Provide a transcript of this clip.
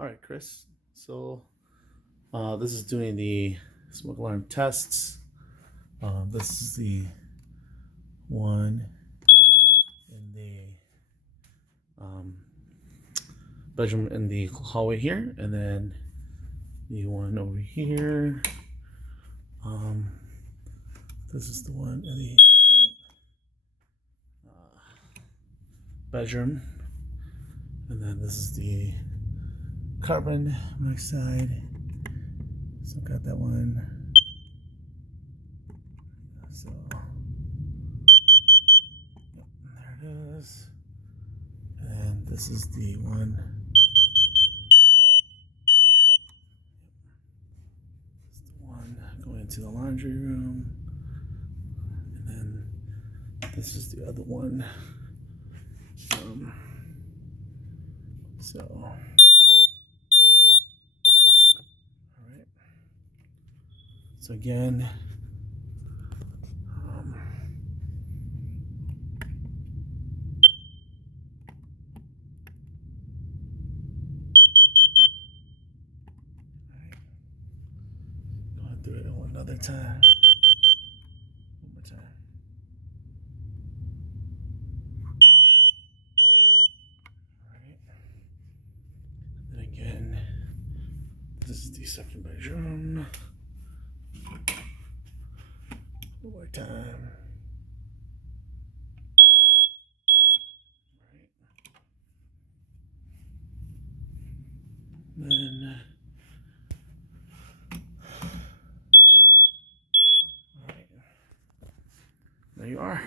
All right, Chris. So this is doing the smoke alarm tests. This is the one in the bedroom in the hallway here, and then the one over here. This is the one in the second bedroom, and then this is the carbon monoxide. So got that one. So there it is. And then this is the one. This is the one going into the laundry room. And then this is the other one. So all right. So again, going through it one other time. One more time. All right. And then again, this is the second bedroom. One more time. Then, all right, there you are.